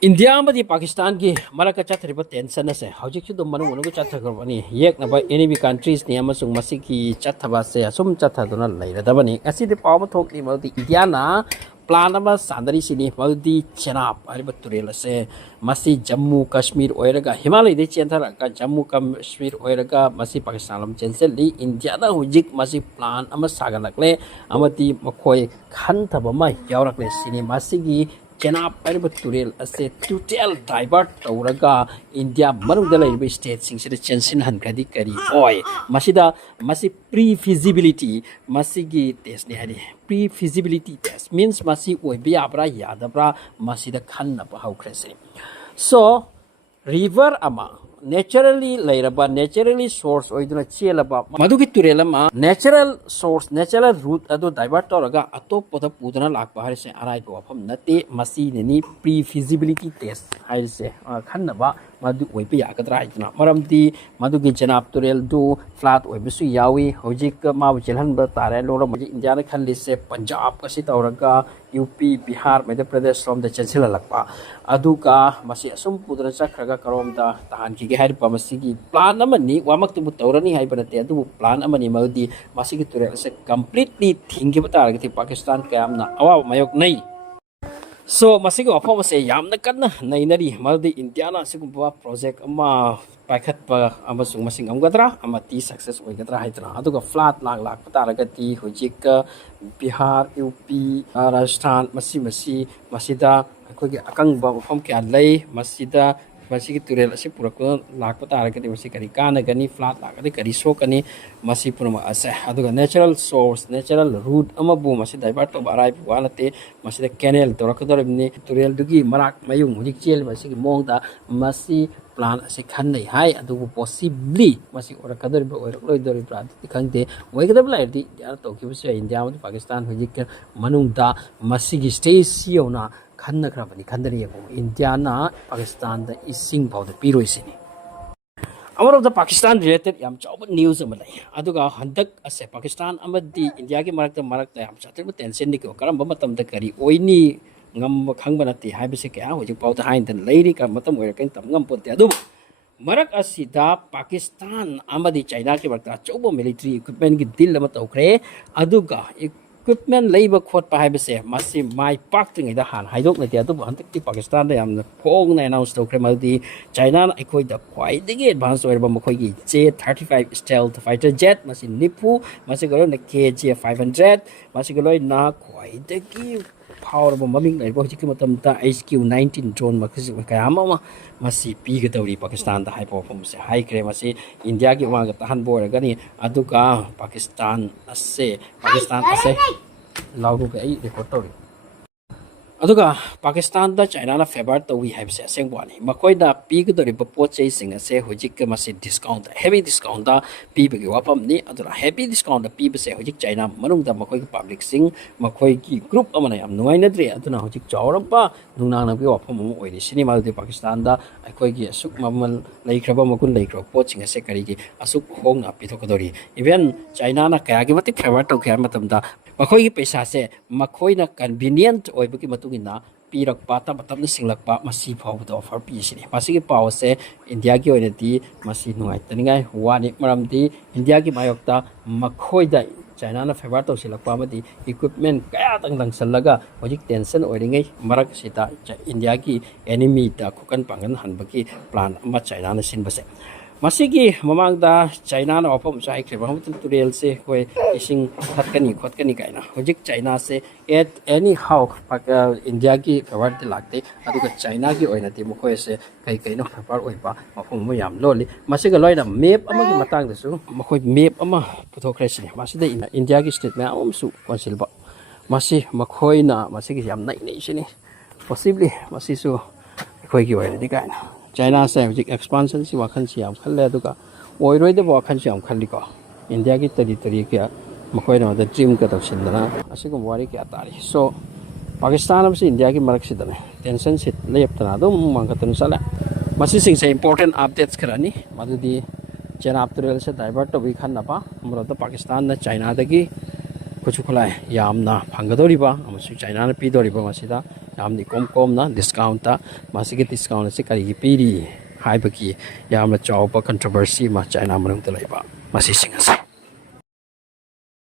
India amadi Pakistan ki maraka chathriba tension ase hojik chu dum manu manu chathagarbani yek na ba enemy countries ni amasung masiki chathaba se asum chathaduna leiradabani asidi pawma thokni madi India na plan ama sandari sini madi Chenab Turel ase masi Jammu Kashmir oiraga Himalaya de chenthara ka Jammu Kashmir oiraga masi Pakistan lam chensel li India na hojik masi plan ama sagalakle amati makhoi khanthaba ma yaurakle sini masigi Chenab Turel ase total divert tauraga India manungda laiba state singsida chensin hankadi kari oi masi pre-feasibility masigi test ni hari pre-feasibility test means masi oibe abra yadabra masida khanna ba haukrese so river ama naturally lairaba naturally source oiduna chelaba madugi turelama natural source natural route adu divert toraga atopoda pudana lakpa harise arai go pham nate masi ni pre feasibility test harise khannaba madu oipe yakadra iduna maramdi madugi Chenab Turel du flat oibisu yawi hojik ma jelhan ba tare lora maji India na khanlise Punjab kasi toraga UP Bihar Madhya Pradesh from the chancellor lakpa aduka masi asum pudana chakraga karomda tahan ki hari pamasigi plan amani wamak tu taurani hai banate adu plan amani madi masigi Turel se completely thingi bataragati Pakistan kamna awa mayok nai so masigi wafam se yamna kanna nainari madi India na sigumba project ama paikhat pa amasung masing amgadra amati success oigadra haidra aduga flat lak pataragati hojik Bihar UP Rajasthan masida akogi akangba wafam kya lei masida masih Turel asi pura ko lakpa taragati masih kari kana gani flat lakati kari so kani masih pura ma ase aduga natural source natural route ama bu masih divert to barai buanate masih da canal torakador ni Turel dugi marak mayung hujik chel masih mongda masih plan asi khan nei hai adugu possibly masih orakador ba oirloi dori pra dikhangte oigadab lairdi yar to ki buse India ma Pakistan hujik manung da masih gi stage siona khanna khrabani khandari ko India na Pakistan da ising powder piro isini amar of the Pakistan related yam chawba news amalai aduga handak ase Pakistan amadi India ki marakta yam chatir tension ni ko karamba matam da kari oini ngam khangba nati haibise kya hoji powder hain dan leiri ka matam oira kan tam ngam ponte adu marak asida Pakistan amadi China ki marakta chawba military equipment ki dil lama tawkre aduga equipment labor khot pa haibise masi mai pak ting ida han haidok na tia tu hantak ti Pakistan da yam khong na announce to krema di China na ikoi da kwai digi advance oirba makhoi gi J-35 stealth fighter jet masi nipu masi galo na KJ-500 masi galo na kwai digi power ba maming na ibo hiki matam ta HQ-19 drone makasi kaya ma masi pi ga dawri Pakistan da haipo phom se hai kre masi India ki wa ga tahan bo ra gani aduka Pakistan ase lauru ga ai report tori aduga Pakistan da China na favor to we have se sengwani makoi da pi ga dori po chei sing ase hojik ka masi discount heavy discount da pi ba gi wapam ni adura heavy discount da pi ba se hojik China manung da makoi public sing makoi ki group amana yam nuai na dre aduna hojik chawram pa nungnang na bi wapam mo oiri sini mal de Pakistan da akoi gi asuk mamal laikhraba makun laikro po ching ase kari gi asuk hong na pi thokadori even China na kaya gi mati favor to kya matam da makoi gi paisa se makoi na convenient oiba ki matungina pirak pata matam na singlakpa masi phawda offer pi sini masi gi paw se India gi oina di masi nungai taningai wani maramdi India gi mayokta makoi da China na favor to silakpa madi equipment kaya tang salaga hojik tension oiringai marak sita India gi enemy da kukan pangan hanbaki plan ama China na sinbase masigi mamang da China na opam sai kre baham Turel se koi ising khotkani kaina hojik China se at anyhow India ki cover de lagte aduga China ki oina ti mokoi se kai no papar oipa mafum mo yam loli masiga loina map ama ki matang da su mokoi map ama puthokre sini masida India ki state ma am su consil ba masi mokoi na masigi yam nei sini possibly masi su koi ki oina di kaina China se hojik expansion si wakhan si am khalle aduga oiroi de wakhan si am khalli ko India ki tari kya makoi na da dream ka tawsin dana asigum wari kya tari so Pakistan am si India ki marak sidane tension sit lep tana dum mangkatun sala masi sing se important updates kharani madudi Chenab Turel se divert to bi khanna pa amra da Pakistan na China da ki kuchu khulai yamna phangadori ba amasu China na pi dori ba masida ꯌꯥꯝꯅ ꯏꯀꯣꯝ ꯀꯣꯝꯅ discount ꯃꯁꯤꯒꯤ discount ꯑꯁꯤ ꯀꯔꯤꯒꯤ ꯄꯤꯔꯤ ꯍꯥꯏꯕꯒꯤ ꯌꯥꯝꯅ ꯆꯥꯎꯕ controversy ꯑꯃ ꯆꯥꯏꯅꯥ ꯃꯅꯨꯡꯗ ꯂꯩꯕ ꯃꯁꯤꯁꯤꯡ ꯑꯁꯤ